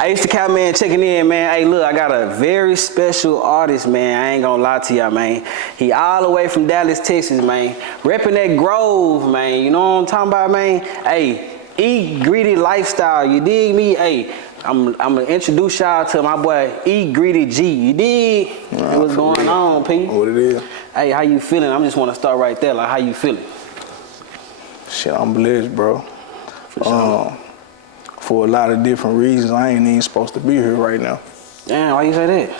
I used to count, man, checking in, man. Hey, look, I got a very special artist, man. I ain't gonna lie to y'all, man. He all the way from Dallas, Texas, man. Repping that Grove, man. You know what I'm talking about, man? Hey, Eatgreedyg lifestyle, you dig me? Hey, I'm gonna introduce y'all to my boy Eatgreedyg. You dig? What's going on, P? What it is? Hey, how you feeling? I just want to start right there. Like, how you feeling? Shit, I'm blessed, bro. For sure. For a lot of different reasons, I ain't even supposed to be here right now. Damn, why you say that?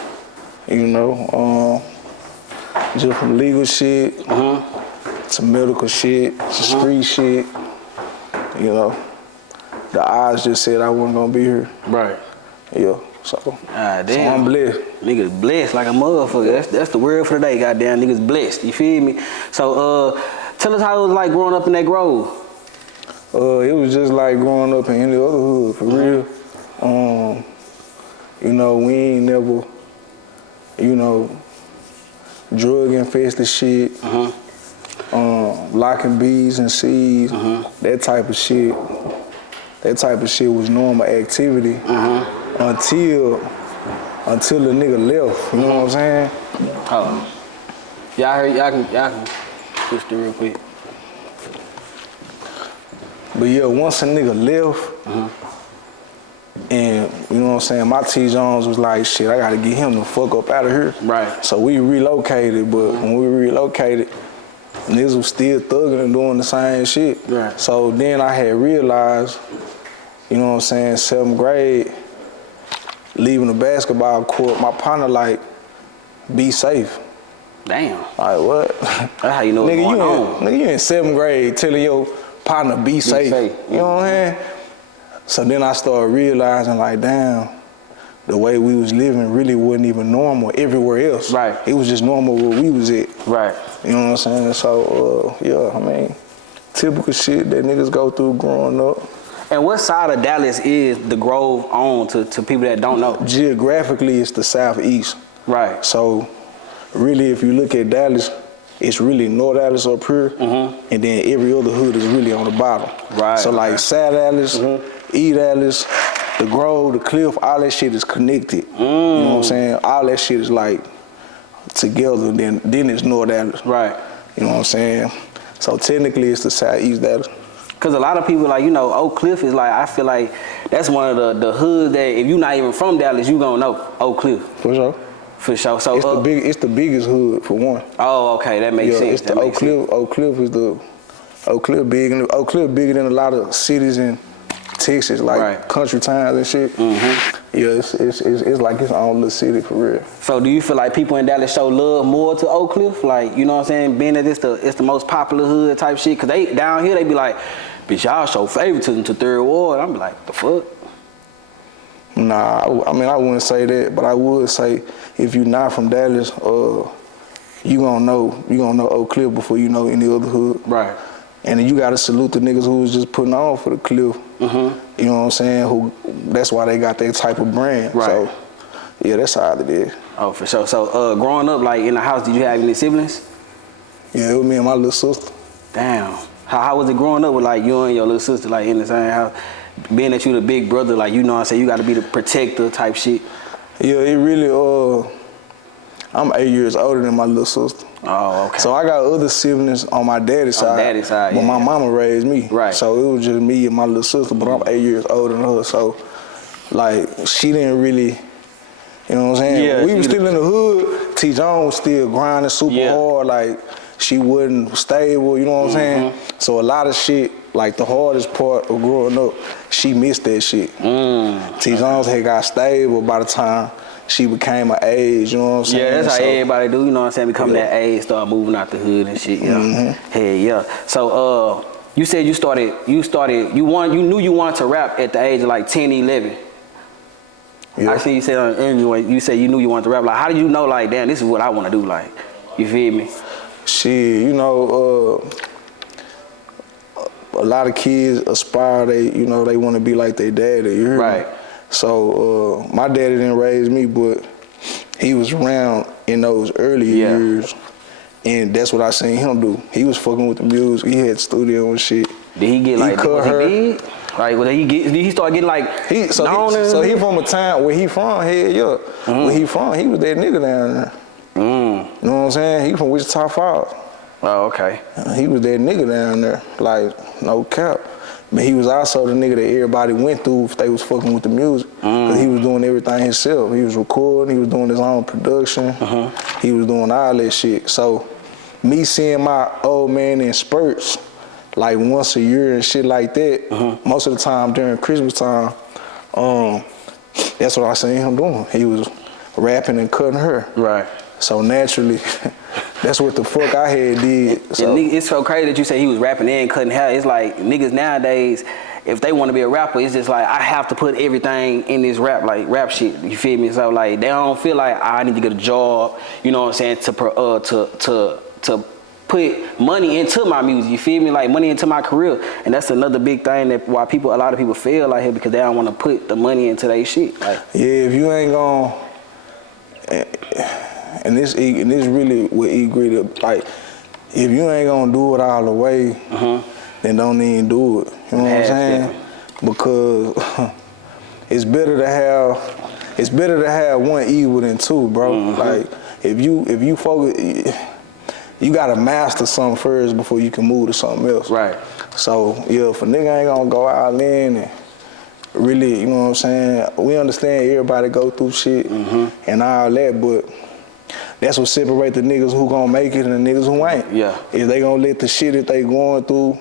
You know, just from legal shit to medical shit to street shit. You know, the odds just said I wasn't gonna be here. Right. Yeah. So damn. I'm blessed. Niggas blessed like a motherfucker. That's the word for the day, goddamn. Niggas blessed. You feel me? So tell us how it was like growing up in that Grove. It was just like growing up in any other hood, for real. You know, we ain't never, you know, drug infested shit, locking B's and C's, that type of shit. That type of shit was normal activity until the nigga left. You know what I'm saying? Hold on. Y'all can push through real quick. But yeah, once a nigga left, and you know what I'm saying, my T. Jones was like, shit, I gotta get him the fuck up out of here. Right. So we relocated, but when we relocated, niggas was still thugging and doing the same shit. Right. So then I had realized, you know what I'm saying, 7th grade, leaving the basketball court, my partner like, be safe. Damn. Like what? That's how you know what's going on. Nigga, you in 7th grade telling your partner be safe. You know what I'm saying? So then I started realizing like, damn, the way we was living really wasn't even normal everywhere else. Right. It was just normal where we was at. Right. You know what I'm saying? So yeah, I mean, typical shit that niggas go through growing up. And what side of Dallas is the Grove on to people that don't know? Geographically, it's the southeast. Right. So really, if you look at Dallas, it's really North Dallas up here, and then every other hood is really on the bottom. Right. So like South Dallas, East Dallas, the Grove, the Cliff, all that shit is connected. You know what I'm saying? All that shit is like together. Then it's North Dallas. Right. You know what I'm saying? So technically, it's the Southeast Dallas. Cause a lot of people like, you know, Oak Cliff is like, I feel like that's one of the hoods that if you're not even from Dallas, you gonna know Oak Cliff. For sure. For sure. So it's the biggest hood for one. Oh, okay, that makes sense. It's the Oak Cliff. Oak Cliff is the Oak Cliff big, and Oak Cliff bigger than a lot of cities in Texas, like country towns and shit. Yeah, it's like its own little city for real. So do you feel like people in Dallas show love more to Oak Cliff? Like, you know what I'm saying? Being that it's the most popular hood type shit, cause they down here they be like, bitch, y'all show favoritism to Third Ward. I'm like, the fuck? Nah, I mean, I wouldn't say that, but I would say if you're not from Dallas, you gonna know Oak Cliff before you know any other hood. Right. And then you gotta salute the niggas who was just putting on for the Cliff. You know what I'm saying? That's why they got that type of brand. Right. So, yeah, that's how it is. Oh, for sure. So, growing up, like in the house, did you have any siblings? Yeah, it was me and my little sister. Damn. How was it growing up with like you and your little sister like in the same house? Being that you the big brother, like, you know what I'm saying, you gotta be the protector type shit. Yeah, it really, I'm 8 years older than my little sister. Oh, okay. So I got other siblings on my daddy's side. But my mama raised me. Right. So it was just me and my little sister, but I'm 8 years older than her. So, like, she didn't really, you know what I'm saying? Yeah, we was still in the hood. T. Jones was still grinding super hard. Like, she wasn't stable, you know what I'm saying? So a lot of shit, like the hardest part of growing up, she missed that shit. T. Jones had got stable by the time she became an age, you know what I'm saying? Yeah, that's how everybody do, you know what I'm saying? Become that age, start moving out the hood and shit, yeah. Hey, yeah. So you said you knew you wanted to rap at the age of like 10, 11. Yeah. I see you said on the interview, you said you knew you wanted to rap. Like, how did you know, like, damn, this is what I want to do, like, you feel me? Shit, you know, a lot of kids aspire, they want to be like their daddy, you hear me? Right. So my daddy didn't raise me, but he was around in those early years, and that's what I seen him do. He was fucking with the music. He had studio and shit. Did he get like, was he big? Like, when he start getting like so he from a town where he from, hell yeah. Where he from, he was that nigga down there. You know what I'm saying? He from Wichita Falls. Oh, okay. He was that nigga down there, like, no cap. But he was also the nigga that everybody went through if they was fucking with the music. Cause he was doing everything himself. He was recording, he was doing his own production. He was doing all that shit. So me seeing my old man in spurts, like once a year and shit like that, most of the time during Christmas time, that's what I seen him doing. He was rapping and cutting hair. Right. So naturally, that's what the fuck I had did. So. It's so crazy that you say he was rapping and cutting hair. It's like niggas nowadays, if they want to be a rapper, it's just like I have to put everything in this rap, like rap shit. You feel me? So like they don't feel like I need to get a job. You know what I'm saying? To put money into my music. You feel me? Like money into my career. And that's another big thing that why a lot of people fail out here because they don't want to put the money into their shit. Like, yeah, if you ain't gonna. And this really what Eatgreedyg, like, if you ain't gonna do it all the way, then don't even do it. You know what I'm saying? Because it's better to have one evil than two, bro. Like if you focus, you gotta master something first before you can move to something else. Right. So yeah, if a nigga ain't gonna go out in and really, you know what I'm saying? We understand everybody go through shit and all that, but that's what separate the niggas who gonna make it and the niggas who ain't. Yeah. If they gonna let the shit that they going through,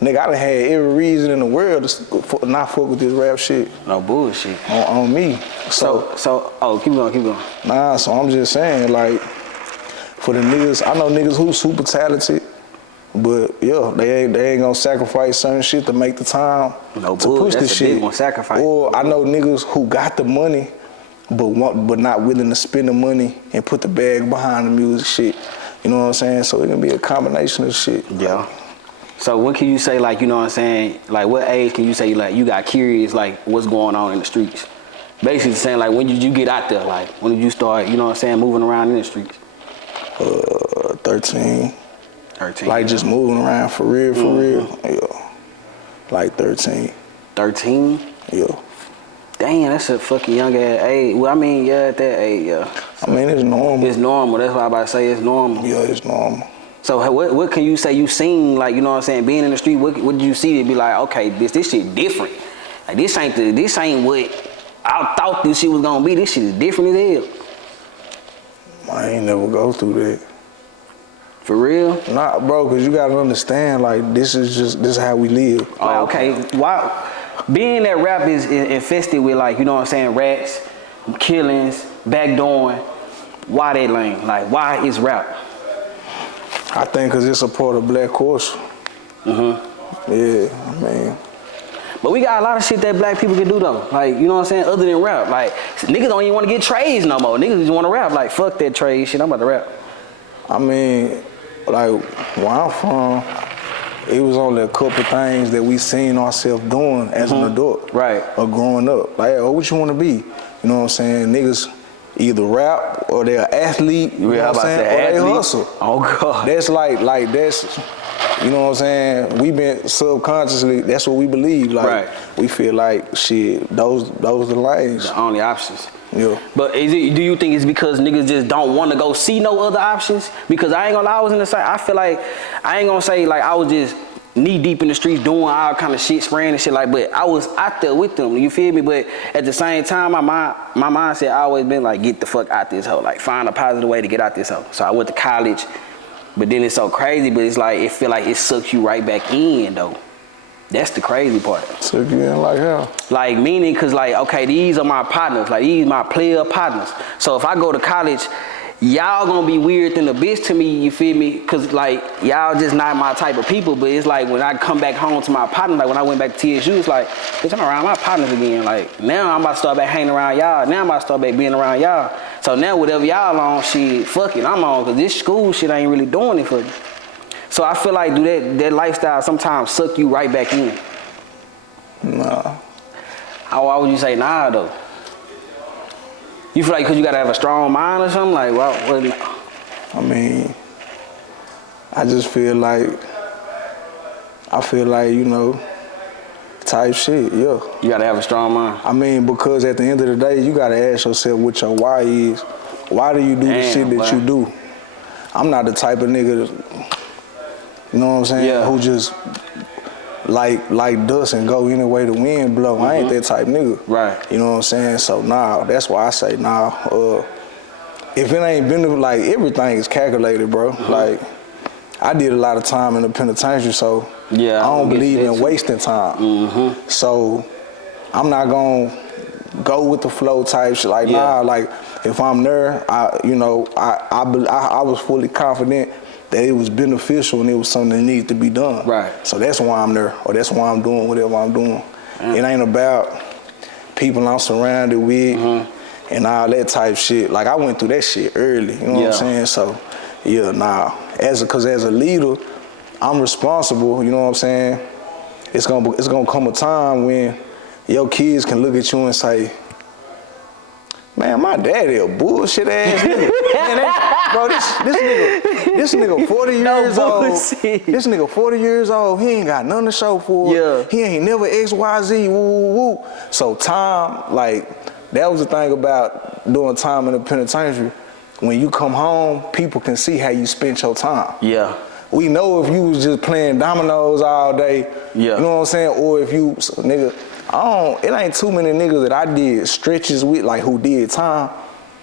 nigga, I done had every reason in the world to not fuck with this rap shit. No bullshit. On me. So, keep going. Nah, so I'm just saying, like, for the niggas, I know niggas who super talented, but yeah, they ain't gonna sacrifice certain shit to make the time to push the shit. Big one, sacrifice. Or I know niggas who got the money, but not willing to spend the money and put the bag behind the music shit. You know what I'm saying? So it can be a combination of shit. Yeah. So when can you say, like, you know what I'm saying, like what age can you say like you got curious like what's going on in the streets? Basically saying like when did you get out there? Like when did you start, you know what I'm saying, moving around in the streets? 13. 13. Like just moving around for real. Yeah. Like 13. 13? Yeah. Damn, that's a fucking young ass age. Well, I mean, yeah, at that age, yeah. I mean, it's normal. It's normal. That's what I'm about to say. It's normal. Yeah, it's normal. So what can you say you seen, like, you know what I'm saying, being in the street, what did you see to be like, okay, this shit different. Like, this ain't what I thought this shit was gonna be. This shit is different as hell. I ain't never go through that. For real? Nah, bro, because you got to understand, like, this is how we live. Oh, okay. Why? Being that rap is infested with, like, you know what I'm saying, rats, killings, backdooring, why that lane? Like, why is rap? I think because it's a part of black culture. Yeah, I mean. But we got a lot of shit that black people can do, though. Like, you know what I'm saying, other than rap. Like, niggas don't even want to get trades no more. Niggas just want to rap. Like, fuck that trade shit, I'm about to rap. I mean, like, where I'm from, it was only a couple things that we seen ourselves doing as an adult. Right. Or growing up. Like, oh, what you want to be? You know what I'm saying? Niggas either rap or they're an athlete, you know what I'm saying? Or they hustle. Oh, God. That's like that's, you know what I'm saying? We been subconsciously, that's what we believe. Like, we feel like, shit, those are the lanes. The only options. Yeah. But do you think it's because niggas just don't want to go see no other options? Because I ain't gonna lie, I was in the same, I feel like, I ain't gonna say like I was just knee deep in the streets doing all kind of shit, spraying and shit like, but I was out there with them, you feel me? But at the same time, my mindset always been like, get the fuck out this hoe, like find a positive way to get out this hoe. So I went to college, but then it's so crazy, but it's like, it feel like it sucks you right back in though. That's the crazy part. Suck you in like hell. Like meaning, cause like, okay, these are my partners, like these my player partners. So if I go to college, y'all gonna be weird than a bitch to me, you feel me? Cause like, y'all just not my type of people, but it's like when I come back home to my partners, like when I went back to TSU, it's like, bitch, I'm around my partners again. Like now I'm about to start back hanging around y'all. Now I'm about to start back being around y'all. So now whatever y'all on, shit, fuck it, I'm on, cause this school shit ain't really doing it for me. So I feel like that lifestyle sometimes suck you right back in. Nah. Why would you say nah though? You feel like because you gotta have a strong mind or something? Like, well, I mean, I just feel like, you know, Type shit, yeah. You gotta have a strong mind. I mean, because at the end of the day, you gotta ask yourself what your why is. Why do you do the shit that you do? I'm not the type of nigga, you know what I'm saying, who just like dust and go any way the wind blow. I ain't that type nigga. Right. You know what I'm saying? So nah, that's why I say nah. If it ain't been like everything is calculated, bro. Like I did a lot of time in the penitentiary, so I don't believe in wasting time. So I'm not gonna go with the flow type shit. Like nah, like if I'm there, I was fully confident that it was beneficial and it was something that needed to be done. Right. So that's why I'm there, or that's why I'm doing whatever I'm doing. It ain't about people I'm surrounded with and all that type shit. Like I went through that shit early, you know what I'm saying? So yeah, nah. Cause as a leader, I'm responsible, you know what I'm saying? It's gonna come a time when your kids can look at you and say, man, my daddy a bullshit ass nigga. Man, bro, this nigga 40 years old. This nigga 40 years old. He ain't got nothing to show for it. He ain't never XYZ. Woo, woo, woo. So time, like, that was the thing about doing time in the penitentiary. When you come home, people can see how you spent your time. Yeah. We know if you was just playing dominoes all day, you know what I'm saying? Or if you, nigga, it ain't too many niggas that I did stretches with, like who did time,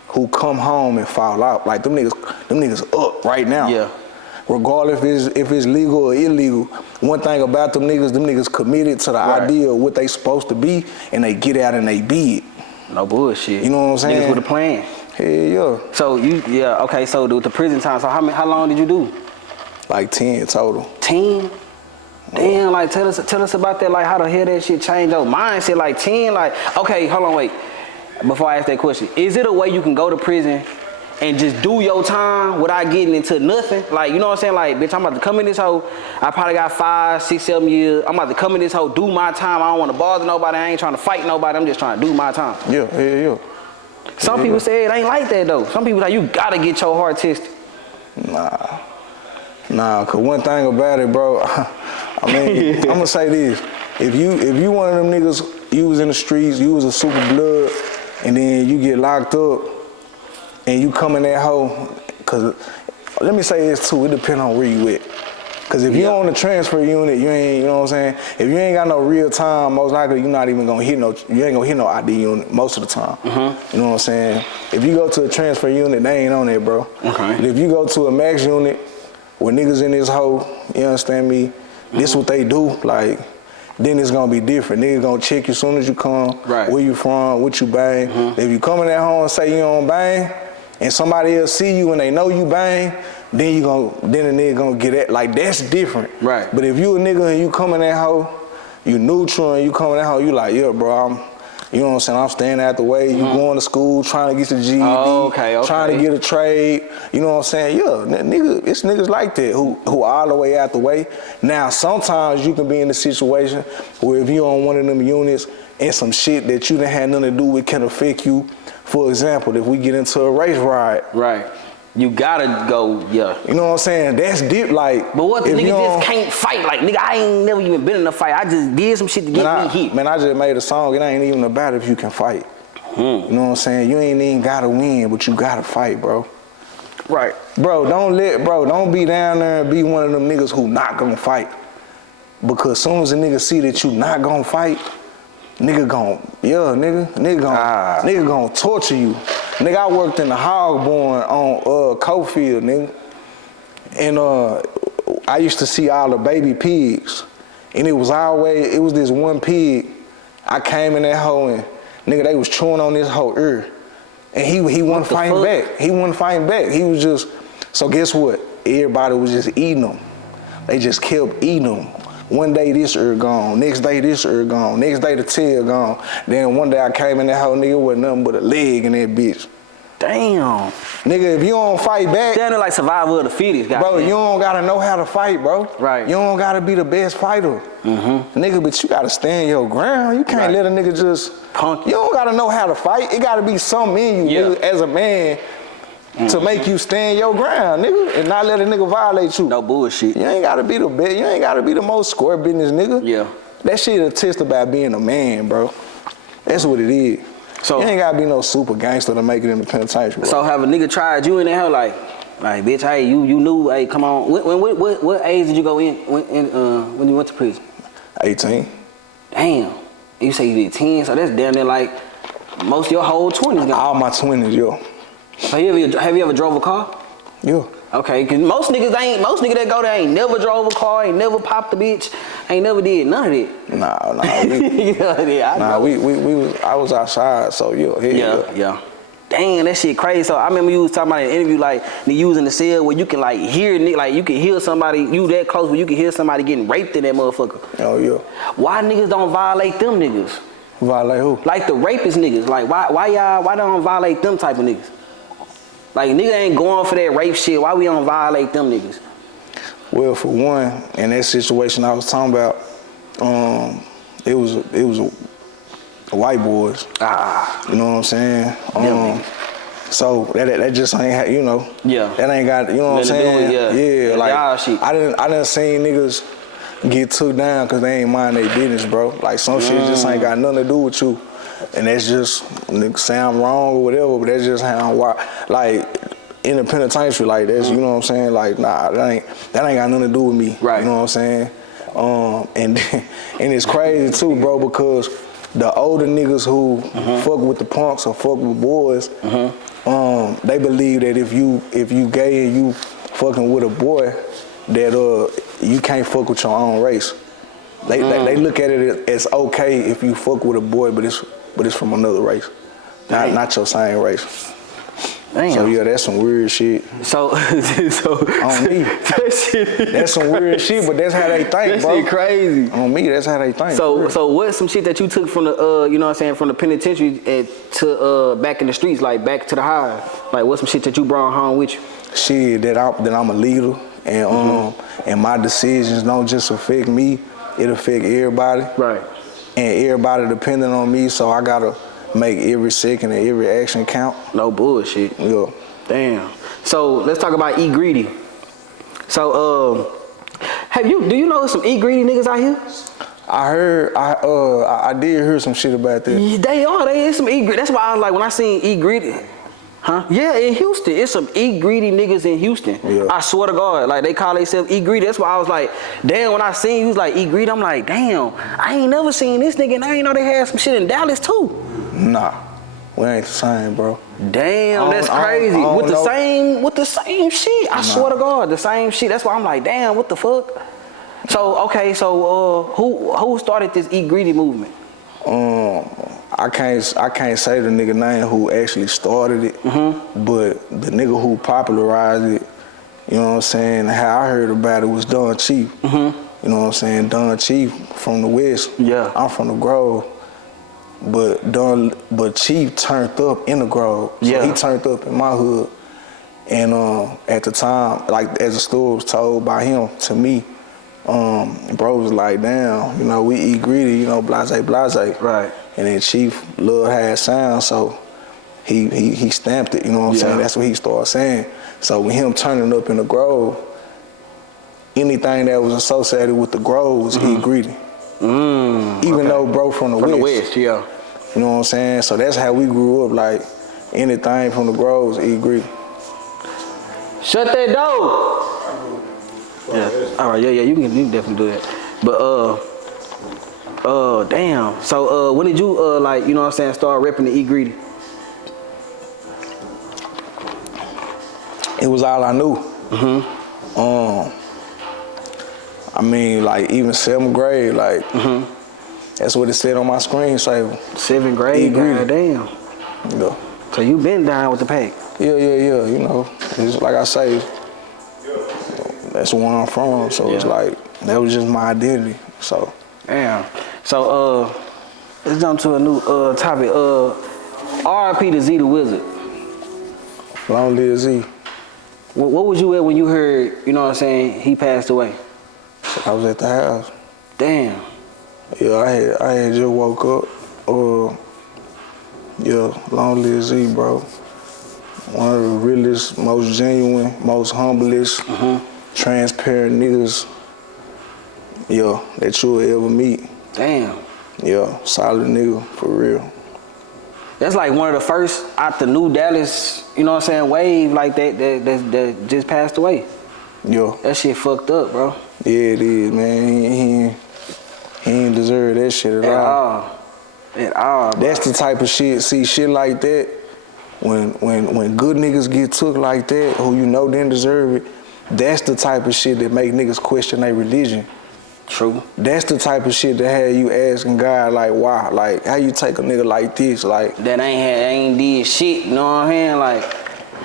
who come home and fall out. Like them niggas up right now. Yeah. Regardless if it's legal or illegal. One thing about them niggas committed to the idea of what they supposed to be, and they get out and they be it. No bullshit. You know what I'm saying? Niggas with a plan. Hell yeah. So okay, so with the prison time, so how long did you do? Like 10 total. 10? Damn, like tell us about that, like how the hell that shit changed your mindset, like 10, like, okay, hold on, wait. Before I ask that question, is it a way you can go to prison and just do your time without getting into nothing? Like, you know what I'm saying? Like, bitch, I'm about to come in this hole, I probably got 5, 6, 7 years, I'm about to come in this hole, do my time, I don't want to bother nobody, I ain't trying to fight nobody, I'm just trying to do my time. Yeah. Some people say it ain't like that though. Some people like, you gotta get your heart tested. Nah, cause one thing about it, bro, I mean, I'm gonna say this. If you one of them niggas, you was in the streets, you was a super blood, and then you get locked up, and you come in that hole, cause let me say this too, it depends on where you at. Cause if you on the transfer unit, you ain't, you know what I'm saying? If you ain't got no real time, most likely you ain't gonna hit no ID unit most of the time. You know what I'm saying? If you go to a transfer unit, they ain't on there, bro. But if you go to a max unit, where niggas in this hole, you understand me? This what they do, like, then it's gonna be different. Niggas gonna check you as soon as you come, where you from, what you bang. If you come in that home and say you don't bang, and somebody else see you and they know you bang, then the nigga gonna get it. Like, that's different. Right. But if you a nigga and you come in that hole, you neutral and you come in that hole, you like, yeah, bro, you know what I'm saying, I'm staying out the way, you going to school, trying to get your GED, trying to get a trade, you know what I'm saying? Yeah, it's niggas like that who all the way out the way. Now, sometimes you can be in a situation where if you on one of them units and some shit that you didn't have nothing to do with can affect you. For example, if we get into a race ride. Right. You gotta go, You know what I'm saying? That's deep, like. But what, the nigga just can't fight? Like, nigga, I ain't never even been in a fight. I just did some shit to get me hit. Man, I just made a song. It ain't even about if you can fight. You know what I'm saying? You ain't even gotta win, but you gotta fight, bro. Right. Bro, don't be down there and be one of them niggas who not gonna fight. Because soon as a nigga see that you not gonna fight, nigga gonna torture you. Nigga, I worked in the hog barn on Cofield, nigga. And I used to see all the baby pigs. And it was this one pig. I came in that hole and nigga, they was chewing on this whole ear. And he wasn't fighting back. He wasn't fighting back. He was just, so guess what? Everybody was just eating them. They just kept eating them. One day this ear gone, next day this ear gone, next day the tail gone. Then one day I came in that whole nigga with nothing but a leg in that bitch. Damn. Nigga, if you don't fight back. Standing like survival of the fittest, bro, you don't gotta know how to fight, bro. Right. You don't gotta be the best fighter. Nigga, but you gotta stand your ground. You can't let a nigga just punk you. You don't gotta know how to fight. It gotta be something in you, nigga, as a man. To make you stand your ground, nigga, and not let a nigga violate you. No bullshit. You ain't gotta be the best. You ain't gotta be the most square business, nigga. Yeah. That shit a test about being a man, bro. That's what it is. So you ain't gotta be no super gangster to make it in the penitentiary, bro. So have a nigga tried you in the hell like bitch, hey, you knew, hey, come on. What age did you go in when you went to prison? 18. Damn. You say you did 10, so that's damn near like most of your whole 20s. All my 20s, yo. So have you ever drove a car? Yeah. Okay, cause most niggas that go there ain't never drove a car, ain't never popped a bitch, ain't never did none of that. Nah. I was outside, so yeah. Damn, that shit crazy. So I remember you was talking about in an interview like you was in the cell where you can like hear like you can hear somebody, you that close where you can hear somebody getting raped in that motherfucker. Oh yeah. Why niggas don't violate them niggas? Violate who? Like the rapist niggas. Like why don't violate them type of niggas? Like nigga ain't going for that rape shit. Why we don't violate them niggas? Well, for one, in that situation I was talking about, it was white boys. You know what I'm saying? So that just ain't, you know. Yeah. That ain't got, you know what I'm saying? Yeah. Like I didn't seen niggas get took down because they ain't mind their business, bro. Like some shit just ain't got nothing to do with you. And that's just, niggas say I'm wrong or whatever, but that's just how like in the penitentiary, like that's, you know what I'm saying? Like, nah, that ain't got nothing to do with me. Right. You know what I'm saying? And it's crazy too, bro, because the older niggas who fuck with the punks or fuck with boys, they believe that if you gay and you fucking with a boy, that you can't fuck with your own race. They look at it as okay if you fuck with a boy, but it's from another race, not your same race. Damn. So yeah, that's some weird shit. So on me, that's some weird shit, but that's how they think, that bro. Shit crazy. On me, that's how they think. So what's some shit that you took from the you know what I'm saying, from the penitentiary to back in the streets, like back to the highway? Like what's some shit that you brought home with you? Shit that I'm a leader, and my decisions don't just affect me, it affect everybody. Right. And everybody depending on me, so I gotta make every second and every action count. No bullshit. Yeah. Damn. So let's talk about Eatgreedyg. So do you know some Eatgreedyg niggas out here? I did hear some shit about that. Yeah, they is some Eatgreedyg. That's why I was like, when I seen Eatgreedyg, yeah, in Houston. It's some Eatgreedyg niggas in Houston. Yeah. I swear to God, like they call themselves Eatgreedyg. That's why I was like, damn, when I seen you was like Eatgreedyg, I'm like, damn, I ain't never seen this nigga, and I ain't know they had some shit in Dallas too. Nah, we ain't the same, bro. Damn, that's crazy. With the same shit. I swear to God, the same shit. That's why I'm like, damn, what the fuck? So okay, so who started this Eatgreedyg movement? I can't say the nigga name who actually started it, but the nigga who popularized it, you know what I'm saying, how I heard about it was Don Chief. You know what I'm saying? Don Chief from the West. Yeah. I'm from the Grove. But Chief turned up in the Grove. So he turned up in my hood. And at the time, like as the story was told by him to me, bro was like, damn, you know, we Eatgreedyg, you know, blase. Right. And then Chief loved how it sound, so he stamped it, you know what I'm saying? That's what he started saying. So with him turning up in the Grove, anything that was associated with the Grove was Eatgreedyg. Even though bro from the West. Yeah. You know what I'm saying? So that's how we grew up, like anything from the Groves, Eatgreedyg. Shut that door! Yeah. All right, yeah, you can definitely do that. But damn. So when did you like, you know what I'm saying, start repping the Eatgreedyg? It was all I knew. I mean, like even 7th grade, like that's what it said on my screensaver. 7th grade, goddamn. Yeah. So you been down with the pack? Yeah. You know, it's like I say, that's where I'm from. So it's like that was just my identity. So damn. So let's jump to a new topic. R.I.P. to Z the Wizard. Long live Z. What was you at when you heard, you know what I'm saying, he passed away? I was at the house. Damn. Yeah, I had just woke up. Yeah, long live Z, bro. One of the realest, most genuine, most humblest, transparent niggas, that you'll ever meet. Damn. Yeah, solid nigga, for real. That's like one of the first out the new Dallas, you know what I'm saying, wave like that just passed away. Yeah. That shit fucked up, bro. Yeah, it is, man. He ain't deserve that shit at all. At all, bro. That's the type of shit, see, shit like that, when good niggas get took like that, who you know didn't deserve it, that's the type of shit that make niggas question their religion. True. That's the type of shit that had you asking God, like, why? Like, how you take a nigga like this? Like, that ain't did shit, you know what I'm saying? Like,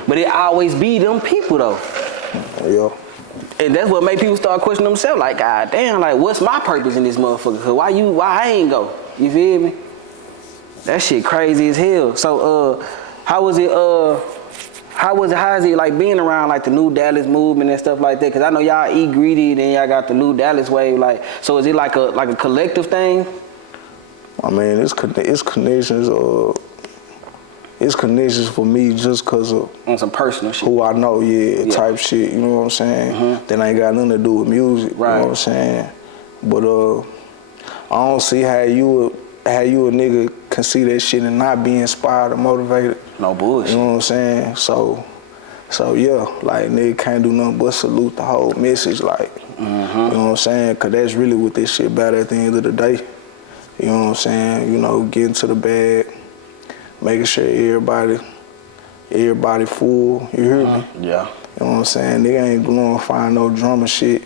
but it always be them people though. Yeah. And that's what make people start questioning themselves. Like, God damn, like, what's my purpose in this motherfucker? Cause why I ain't go? You feel me? That shit crazy as hell. So, how is it like being around like the new Dallas movement and stuff like that? Cause I know y'all Eatgreedyg, then y'all got the new Dallas wave. Like, so is it like a collective thing? I mean, it's connections. It's connections for me just cause of on some personal shit. Who I know, yeah, type shit. You know what I'm saying? Mm-hmm. That ain't got nothing to do with music. Right. You know what I'm saying? But I don't see how you a nigga can see that shit and not be inspired or motivated. No bullshit. You know what I'm saying? So yeah, like nigga can't do nothing but salute the whole message, like, you know what I'm saying? Cause that's really what this shit about at the end of the day. You know what I'm saying? You know, getting to the bag, making sure everybody full, you hear me? Yeah. You know what I'm saying? Nigga ain't glorifying no drama shit,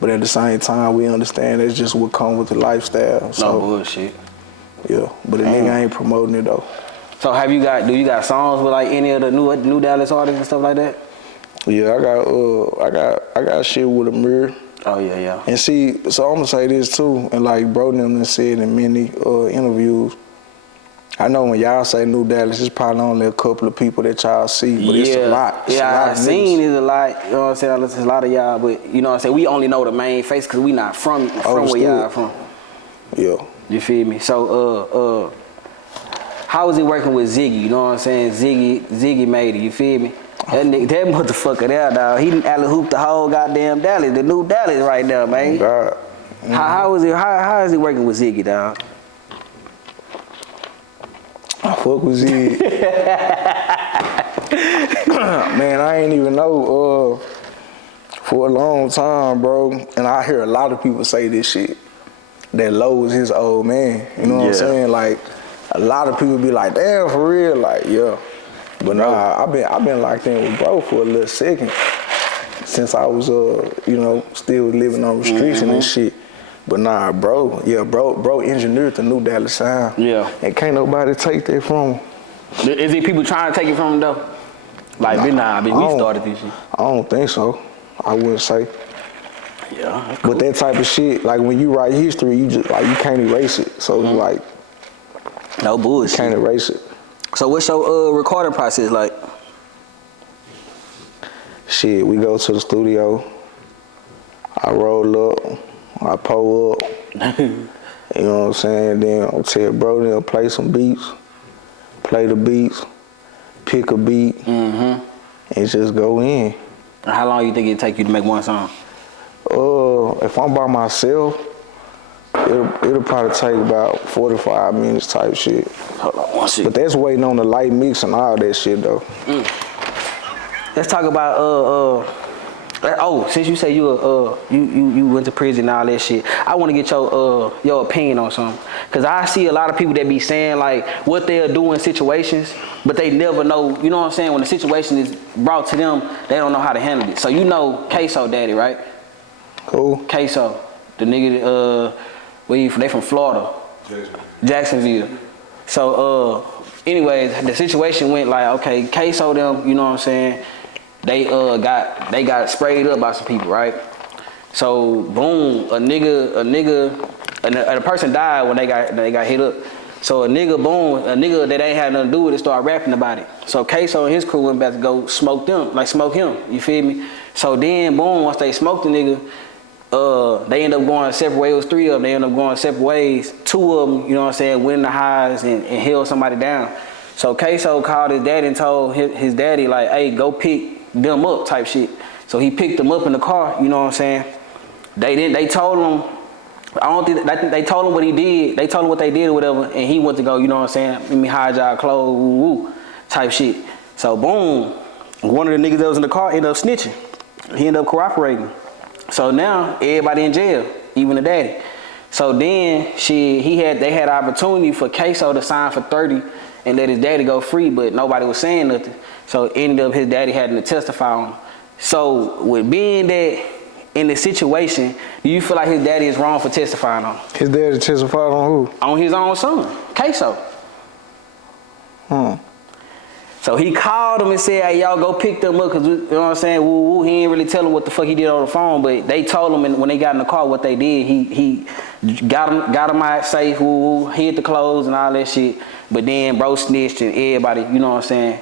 but at the same time, we understand that's just what comes with the lifestyle. So, no bullshit. Yeah, but the nigga ain't promoting it though. So do you got songs with like any of the new Dallas artists and stuff like that? Yeah, I got shit with Amir. Oh yeah. And see, so I'm gonna say this too, and like bro them said in many interviews, I know when y'all say New Dallas, it's probably only a couple of people that y'all see, but it's a lot. I've seen is a lot. You know what I'm saying? There's a lot of y'all, but you know what I'm saying? We only know the main face because we not from where y'all from. Yeah. You feel me? So, how is it working with Ziggy? You know what I'm saying? Ziggy made it. You feel me? That motherfucker there, dog. He alley hooped the whole goddamn Dallas, the new Dallas right now, man. God. Mm-hmm. How is it working with Ziggy, dog? I fuck with Ziggy. Man, I ain't even know for a long time, bro. And I hear a lot of people say this shit. That Low was his old man. You know what I'm saying? Like, a lot of people be like, damn, for real? Like, yeah. But nah, I've been locked in with bro for a little second. Since I was, you know, still living on the streets and shit. But nah, bro engineered the new Dallas sound. Yeah. And can't nobody take that from him. Is it people trying to take it from him, though? Like, we started this shit. I don't think so. I wouldn't say. Yeah, cool. But that type of shit, like when you write history, you just like you can't erase it. So like, no bullshit. You can't erase it. So what's your recording process like? Shit, we go to the studio. I roll up, I pull up. You know what I'm saying? Then I'll tell bro, they'll play some beats, play the beats, pick a beat, and just go in. How long you think it take you to make one song? If I'm by myself, it'll probably take about 45 minutes type shit. Hold on one second. But that's waiting on the light mix and all that shit though. Let's talk about since you say you went to prison and all that shit, I want to get your opinion on something. Cause I see a lot of people that be saying like what they'll do in situations, but they never know, you know what I'm saying, when the situation is brought to them, they don't know how to handle it. So you know Ksoo'S daddy, right? Who? Ksoo'S, the nigga they from Florida. Jacksonville. So anyways, the situation went like, okay, Ksoo'S them, you know what I'm saying, they got sprayed up by some people, right? So boom, a person died when they got hit up. So a nigga that ain't had nothing to do with it started rapping about it. So Ksoo'S and his crew went back to go smoke him, you feel me? So then boom, once they smoked the nigga, they end up going separate ways. It was 3 of them. They end up going separate ways. 2 of them, you know what I'm saying, went in the highs and held somebody down. So Ksoo'S called his daddy and told his daddy, like, hey, go pick them up type shit. So he picked them up in the car, you know what I'm saying. They told him, I don't think they told him what he did. They told him what they did or whatever, and he went to go, you know what I'm saying? Let me hide y'all clothes, woo, woo, type shit. So boom, one of the niggas that was in the car ended up snitching. He ended up cooperating. So now everybody in jail, even the daddy. So then they had an opportunity for Ksoo'S to sign for 30 and let his daddy go free, but nobody was saying nothing. So it ended up his daddy having to testify on him. So with being that in the situation, do you feel like his daddy is wrong for testifying on him? His daddy testified on who? On his own son, Ksoo'S. So he called him and said, hey, y'all go pick them up, because, you know what I'm saying, woo, woo. He ain't really tell him what the fuck he did on the phone, but they told him when they got in the car what they did. He got him out safe, woo, woo, hid the clothes and all that shit. But then bro snitched and everybody, you know what I'm saying,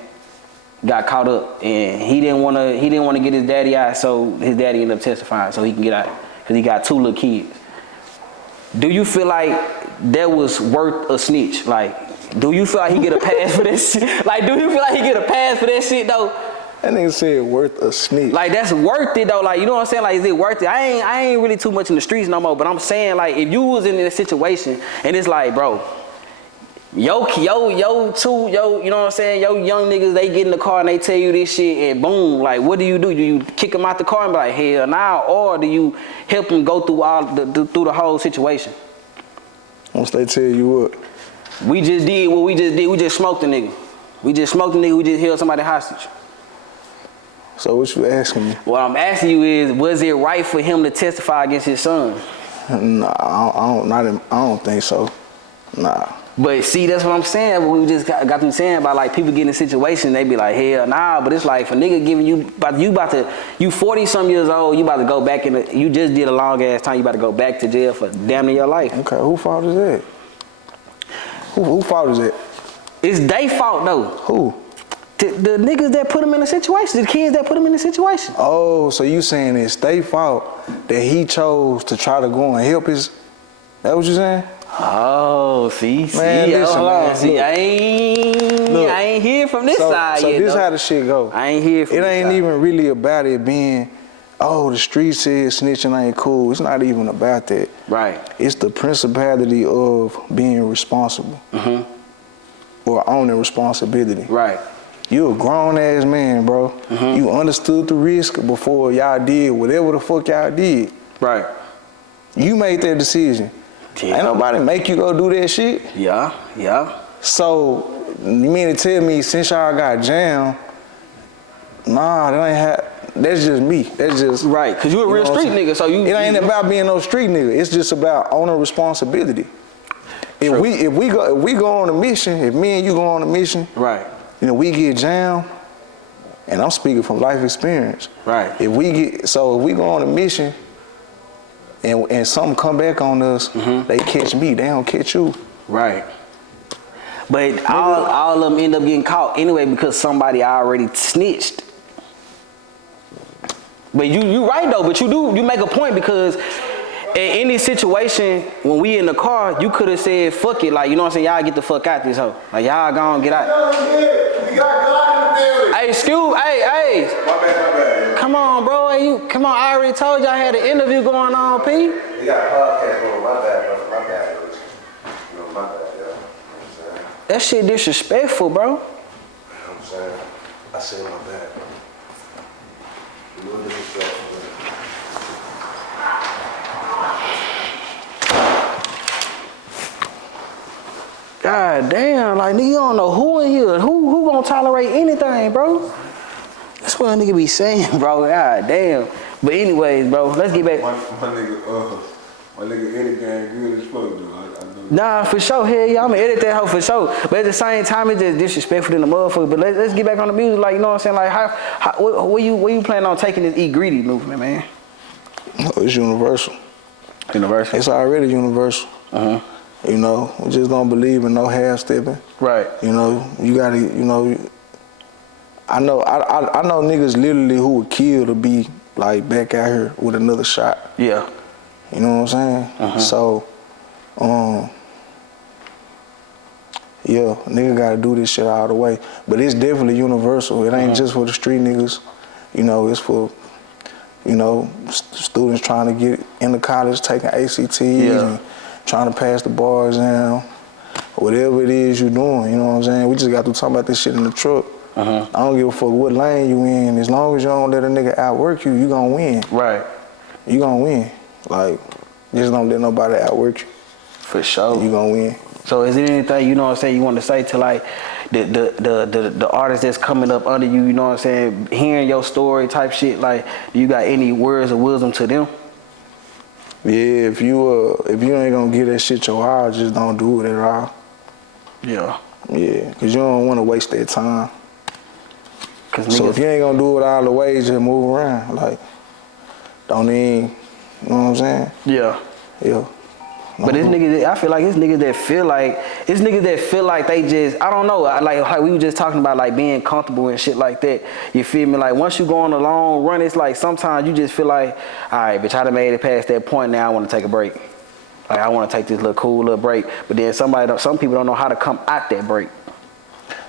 got caught up. And he didn't want to get his daddy out, so his daddy ended up testifying so he can get out, because he got 2 little kids. Do you feel like that was worth a snitch? Like, do you feel like he get a pass for that shit? Like, do you feel like he get a pass for that shit though? That nigga said worth a snitch. Like, that's worth it though. Like, you know what I'm saying? Like, is it worth it? I ain't really too much in the streets no more, but I'm saying, like, if you was in this situation and it's like, bro, you know what I'm saying, yo young niggas, they get in the car and they tell you this shit and boom, like, what do? Do you kick them out the car and be like, hell nah, or do you help them go through through the whole situation? Once they tell you what? We just did what we just did. We just smoked the nigga. We just held somebody hostage. So what you asking me? What I'm asking you is, was it right for him to testify against his son? Nah, I don't think so. Nah. But see, that's what I'm saying. We just got through saying about, like, people get in a situation, they be like, hell nah. But it's like, for nigga giving you 40 some years old, you about to go back you just did a long ass time, you about to go back to jail for damn near your life. Okay, who fault is that? Who fault is it? It's they fault though. Who? The niggas that put him in the situation, the kids that put him in the situation. Oh, so you saying it's they fault that he chose to try to go and help his? That what you saying? Oh, see, man, listen, man, see, look, I ain't hear from this side yet. So this though. How the shit go. I ain't hear from this side. It ain't even really about it being, oh, the street says snitching ain't cool. It's not even about that. Right. It's the principality of being responsible. Or owning responsibility. Right. You a grown ass man, bro. You understood the risk before y'all did whatever the fuck y'all did. Right. You made that decision. Yeah. Ain't nobody make you go do that shit. Yeah, yeah. So, you mean to tell me since y'all got jammed, nah, that's just me. That's just... Right, because you a real street nigga, so you... It ain't about being no street nigga. It's just about owning responsibility. If we go on a mission, if me and you go on a mission, right, you know, we get jammed, and I'm speaking from life experience. Right. If we go on a mission and something come back on us, they catch me, they don't catch you. Right. But all of them end up getting caught anyway because somebody already snitched. But you right though, but you make a point, because in any situation, when we in the car, you could have said, fuck it, like, you know what I'm saying, y'all get the fuck out this hoe. Like, y'all gone, get out. We got God in the building. Hey, My bad. come on, bro, come on, I already told y'all I had an interview going on, P. We got podcast going, my bad, bro, my bad. You know, my bad, yeah. You know what I'm saying? That shit disrespectful, bro. You know what I'm saying? I said my bad, bro. A little disrespectful, bro. God damn, like, nigga, you don't know who in here. Who gonna tolerate anything, bro? That's what a nigga be saying, bro. God damn. But anyways, bro, let's get back. My nigga Eddie gang good as fuck, though. I know. Nah, for sure. Hell yeah, I'ma edit that hoe for sure. But at the same time, it's just disrespectful in the motherfucker. But let's get back on the music, like, you know what I'm saying? Like, where you planning on taking this Eatgreedyg movement, man? No, it's universal. Universal? It's already universal. You know, we just don't believe in no half-stepping. Right. You know, you gotta, you know, I know niggas literally who would kill to be like back out here with another shot. Yeah. You know what I'm saying? So, yeah, nigga gotta do this shit all the way. But it's definitely universal. It ain't just for the street niggas. You know, it's for you know, students trying to get into college, taking ACTs and trying to pass the bar exam. Whatever it is you're doing, you know what I'm saying? We just got to talk about this shit in the truck. I don't give a fuck what lane you in. As long as you don't let a nigga outwork you, you gonna win. Right. You gonna win. Like, just don't let nobody outwork you. For sure. You gonna win. So is there anything, you know what I'm saying, you want to say to like the artists that's coming up under you, you know what I'm saying, hearing your story type shit, like, do you got any words of wisdom to them? Yeah, if you ain't gonna give that shit your all, just don't do it at all. Yeah. Yeah, cause you don't want to waste that time. So Niggas, if you ain't gonna do it all the way, just move around. Like, don't even, you know what I'm saying? Yeah. Yeah. But it's niggas, I feel like it's niggas that feel like they just, I don't know, like we were just talking about like being comfortable and shit like that. You feel me? Like once you go on a long run, it's like sometimes you just feel like, all right, bitch, I done made it past that point, now I want to take a break. Like I want to take this little cool little break. But then some people don't know how to come out that break.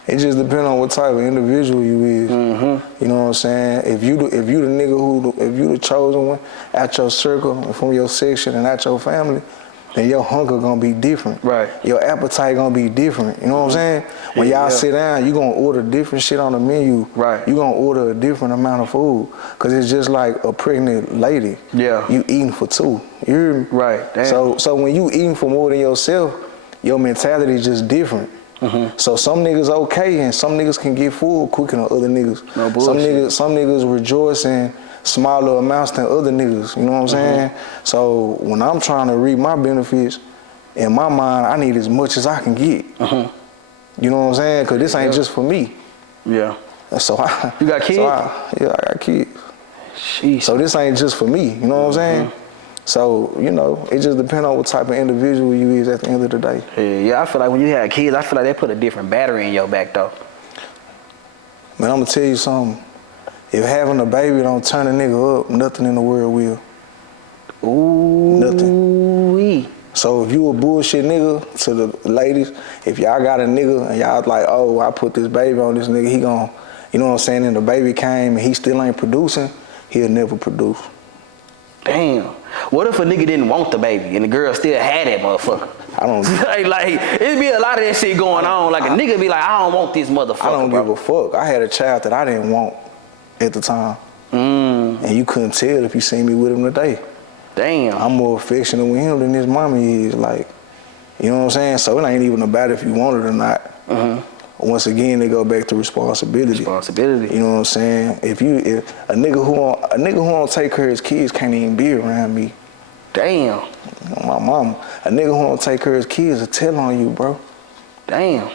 It just depends on what type of individual you is. You know what I'm saying? If you the nigga if you the chosen one at your circle and from your section and at your family, then your hunger gonna be different. Right. Your appetite gonna be different. You know what I'm saying? When y'all sit down, you gonna order different shit on the menu. Right. You gonna order a different amount of food. Cause it's just like a pregnant lady. Yeah. You eating for two. You hear me? Right. Damn. So when you eating for more than yourself, your mentality is just different. So some niggas okay and some niggas can get full quicker than other niggas. No bullshit. Some niggas rejoice in smaller amounts than other niggas. You know what I'm saying? So when I'm trying to reap my benefits, in my mind, I need as much as I can get. You know what I'm saying? Cause this ain't just for me. Yeah. So You got kids? I got kids. Sheesh. So this ain't just for me. You know what I'm saying? So, you know, it just depends on what type of individual you is at the end of the day. Yeah, I feel like when you have kids, I feel like they put a different battery in your back though. Man, I'm gonna tell you something. If having a baby don't turn a nigga up, nothing in the world will. Ooh. Nothing. So if you a bullshit nigga, to the ladies, if y'all got a nigga and y'all like, oh, I put this baby on this nigga, he gon', you know what I'm saying, and the baby came and he still ain't producing, he'll never produce. Damn. What if a nigga didn't want the baby and the girl still had that motherfucker? I don't like it'd be a lot of that shit going on. Like a nigga be like, I don't want this motherfucker. I don't give a fuck. I had a child that I didn't want at the time. And you couldn't tell if you seen me with him today. Damn. I'm more affectionate with him than his mommy is. Like, you know what I'm saying? So it ain't even about if you want it or not. Once again, they go back to responsibility. You know what I'm saying? If a nigga who don't take care of his kids can't even be around me. Damn. My mama. A nigga who don't take care of his kids will tell on you, bro. Damn.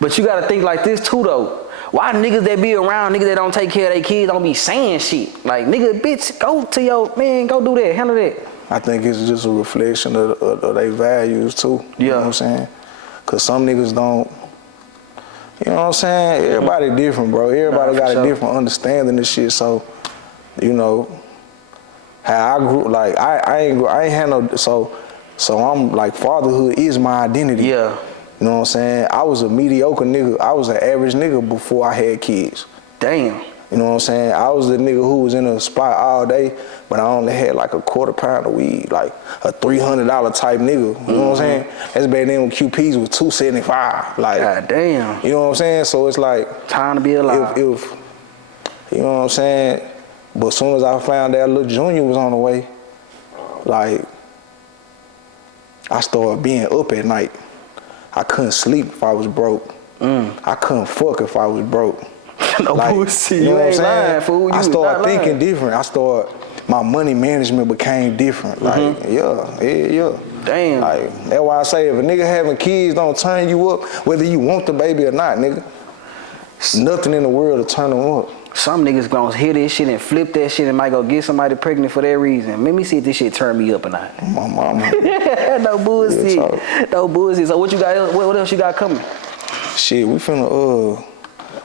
But you gotta think like this too though. Why niggas that be around, niggas that don't take care of their kids don't be saying shit? Like, nigga, bitch, go to your, man, go do that, handle that. I think it's just a reflection of their values too. You know what I'm saying? Cause some niggas don't, you know what I'm saying? Everybody different, bro. Everybody got a different understanding of shit. So, you know, how I grew, like I ain't had no, so I'm like, fatherhood is my identity. Yeah. You know what I'm saying? I was a mediocre nigga. I was an average nigga before I had kids. Damn. You know what I'm saying? I was the nigga who was in a spot all day, but I only had like a quarter pound of weed, like a $300 type nigga. You know what I'm saying? That's better than when QPs was $275. Like, God damn. You know what I'm saying? So it's like, time to be alive. If you know what I'm saying? But as soon as I found out little Junior was on the way, like, I started being up at night. I couldn't sleep if I was broke. I couldn't fuck if I was broke. No like, bullshit. You know what I'm ain't saying? lying, fool. I started thinking different. My money management became different. Like, yeah. Damn. Like, that's why I say if a nigga having kids don't turn you up, whether you want the baby or not, nigga, nothing in the world to turn them up. Some niggas gonna hear this shit and flip that shit and might go get somebody pregnant for that reason. Let me see if this shit turn me up or not. My mama. No bullshit. No bullshit. So what you got? What else you got coming? Shit, we finna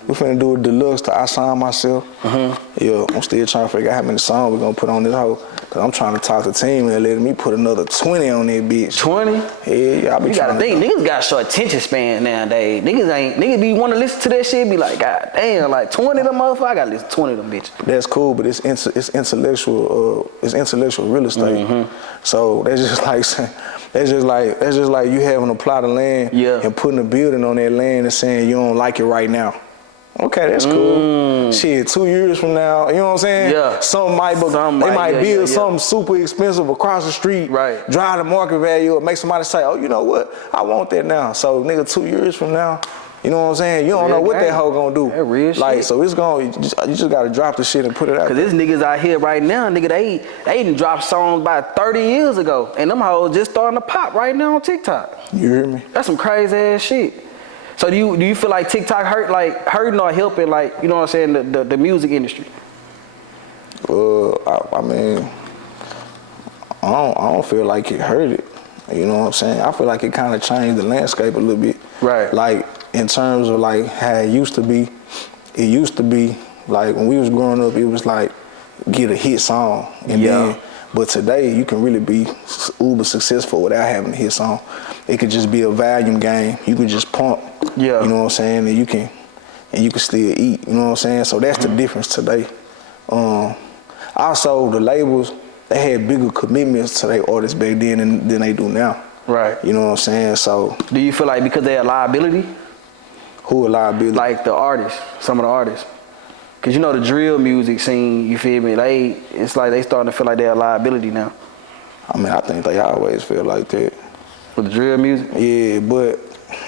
We finna do a deluxe to I Sign Myself. Yeah, I'm still trying to figure out how many songs we gonna put on this hoe. Cause I'm trying to talk to the team and let me put another 20 on that bitch. 20? Yeah, I be You gotta think, niggas got short attention span nowadays. Niggas be wanna listen to that shit, be like, God damn, like 20 of them motherfuckers, I gotta listen to 20 of them bitches. That's cool, but it's intellectual real estate. So that's just like you having a plot of land and putting a building on that land and saying you don't like it right now. Okay, that's cool. Shit, 2 years from now, you know what I'm saying? Yeah. They might build something super expensive across the street, right? Drive the market value up, make somebody say, oh, you know what? I want that now. So nigga, 2 years from now, you know what I'm saying? You don't know what that hoe gonna do. That real like, shit. so it's gonna, you just gotta drop the shit and put it out. Cause there's niggas out here right now, nigga, they done dropped songs about 30 years ago. And them hoes just starting to pop right now on TikTok. You hear me? That's some crazy ass shit. So do you feel like TikTok hurting or helping, like, you know what I'm saying, the music industry? I mean, I don't feel like it hurt it. You know what I'm saying? I feel like it kind of changed the landscape a little bit. Right. Like in terms of like how it used to be. It used to be like when we was growing up, it was like get a hit song and then. But today you can really be uber successful without having a hit song. It could just be a volume game. You can just pump. Yeah. You know what I'm saying? And you can still eat. You know what I'm saying? So that's the difference today. Also the labels, they had bigger commitments to their artists back then than they do now. Right. You know what I'm saying? So do you feel like because they're a liability? Who a liability? Like the artists, some of the artists. Cause you know the drill music scene, you feel me? It's like they starting to feel like they're a liability now. I mean, I think they always feel like that. With the drill music? Yeah, but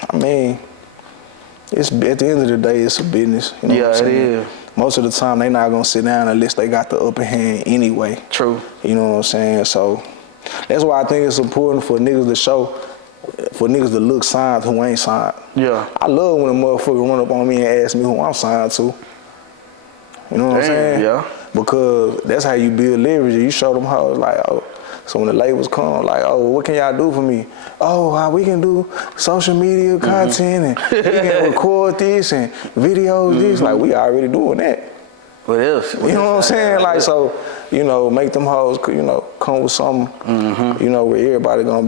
I mean, it's at the end of the day, it's a business. You know what I'm saying? It is. Most of the time, they not gonna sit down unless they got the upper hand anyway. True. You know what I'm saying? So that's why I think it's important for niggas to show, for niggas to look signed who ain't signed. Yeah. I love when a motherfucker run up on me and ask me who I'm signed to. You know what I'm saying? Yeah. Because that's how you build leverage. You show them how, like, oh, so when the labels come, like, oh, what can y'all do for me? Oh, we can do social media content and we can record this and videos this. Like, we already doing that. What else? You know what I'm saying? Like, so, you know, make them hoes, you know, come with something, you know, where everybody gonna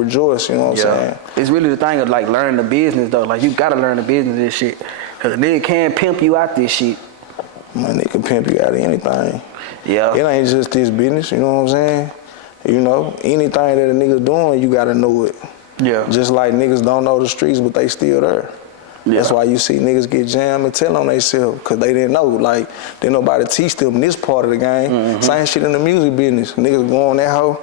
rejoice, you know what I'm saying? It's really the thing of, like, learning the business, though. Like, you gotta learn the business of this shit. Cause a nigga can't pimp you out this shit. Man, they can pimp you out of anything. Yeah. It ain't just this business, you know what I'm saying? You know, anything that a nigga doing, you gotta know it. Yeah. Just like niggas don't know the streets, but they still there. Yeah. That's why you see niggas get jammed and tell on themselves, because they didn't know. Like, didn't nobody teach them this part of the game. Same shit in the music business. Niggas go on that hoe,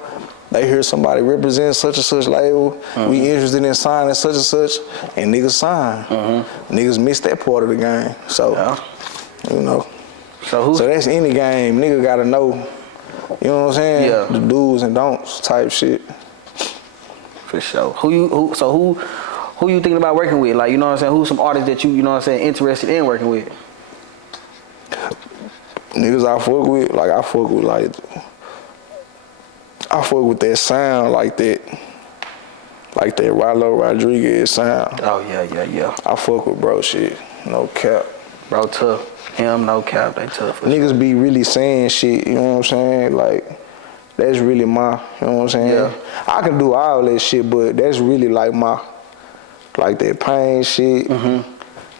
they hear somebody represent such and such label, we interested in signing such and such, and niggas sign. Niggas miss that part of the game. So, you know. So that's any game. Nigga gotta know, you know what I'm saying? Yeah. The do's and don'ts type shit. For sure. Who you thinking about working with? Like, you know what I'm saying? Who's some artists that you know what I'm saying, interested in working with? Niggas I fuck with that sound like that Rilo Rodriguez sound. Oh yeah. I fuck with bro shit, no cap. Bro tough. Him, no cap, they tough. Niggas be really saying shit, you know what I'm saying? Like, that's really my, you know what I'm saying? Yeah. I can do all that shit, but that's really like like that pain shit.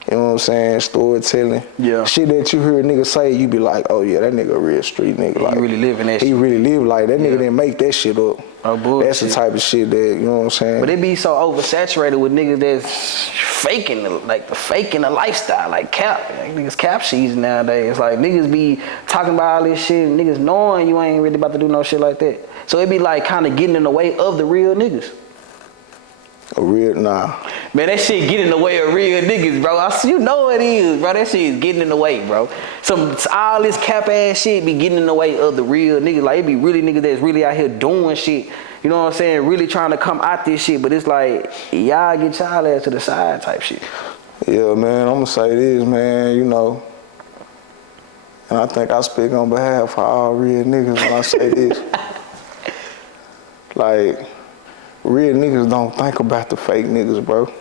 You know what I'm saying? Storytelling. Yeah. Shit that you hear a nigga say, you be like, oh yeah, that nigga a real street nigga. Like, he really living that shit. He really live like that. Nigga didn't make that shit up. Oh, bullshit. That's the type of shit that, you know what I'm saying? But it be so oversaturated with niggas that's faking the lifestyle, like cap. Like, niggas cap season nowadays. It's like niggas be talking about all this shit, and niggas knowing you ain't really about to do no shit like that. So it be like kind of getting in the way of the real niggas. Nah. Man, that shit get in the way of real niggas, bro. You know it is, bro. That shit is getting in the way, bro. All this cap ass shit be getting in the way of the real niggas. Like, it be really niggas that's really out here doing shit. You know what I'm saying? Really trying to come out this shit, but it's like, y'all get y'all ass to the side type shit. Yeah, man, I'm gonna say this, man, you know. And I think I speak on behalf of all real niggas when I say this. Like, real niggas don't think about the fake niggas, bro.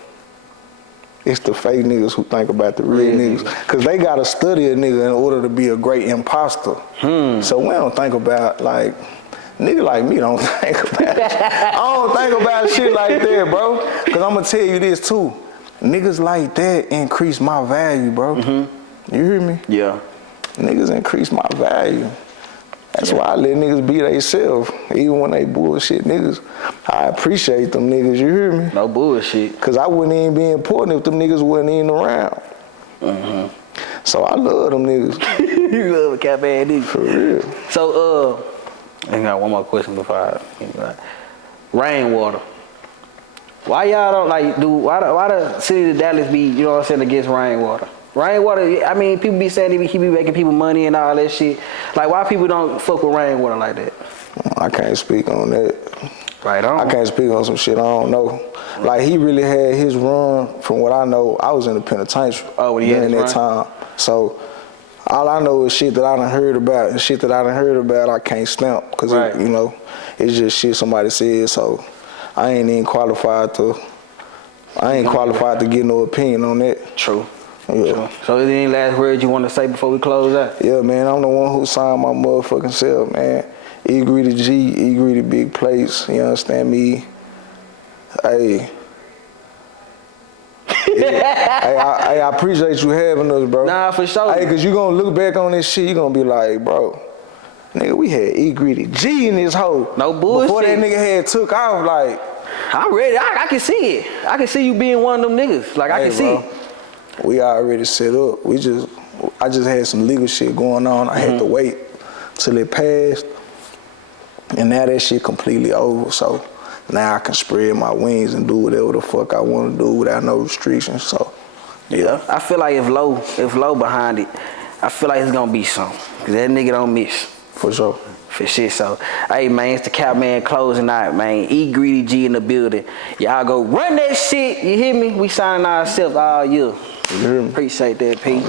It's the fake niggas who think about the real niggas. Because they got to study a nigga in order to be a great imposter. So we don't think about, like, nigga like me don't think about it. I don't think about shit like that, bro. Because I'm going to tell you this, too. Niggas like that increase my value, bro. You hear me? Yeah. Niggas increase my value. That's why I let niggas be themselves, even when they bullshit niggas. I appreciate them niggas, you hear me? No bullshit. Because I wouldn't even be important if them niggas wasn't even around. So I love them niggas. You love a cap ass nigga. For real. So, I got one more question before I... Rainwater. Why y'all don't, like, why the city of Dallas be, you know what I'm saying, against Rainwater? Rainwater, I mean, people be saying he be making people money and all that shit. Like, why people don't fuck with Rainwater like that? I can't speak on that. Right on. I can't speak on some shit I don't know. Like, he really had his run, from what I know. I was in the penitentiary during that time. So, all I know is shit that I done heard about, and shit that I done heard about I can't stamp. Because, you know, it's just shit somebody said, so I ain't even qualified to, get no opinion on that. True. Yeah. True. So is there any last words you want to say before we close out? Yeah, man, I'm the one who signed my motherfucking self, man. Eatgreedyg, Eatgreedyg place, you understand me? Hey. I appreciate you having us, bro. Nah, for sure. Hey, cause you gonna look back on this shit, you gonna be like, bro, nigga, we had Eatgreedyg in this hoe. No bullshit. Before that nigga had took off, like. I'm ready. I can see it. I can see you being one of them niggas. Like, I can see it. We already set up. I just had some legal shit going on. I had to wait till it passed. And now that shit completely over. So now I can spread my wings and do whatever the fuck I want to do without no restrictions. So yeah. I feel like if low behind it, I feel like it's gonna be something. Cause that nigga don't miss. For sure. For shit. So, hey man, it's the Cap Man closing out, man. Eatgreedyg in the building. Y'all go run that shit. You hear me? We signing ourselves all year. You hear me? Appreciate that, Pete.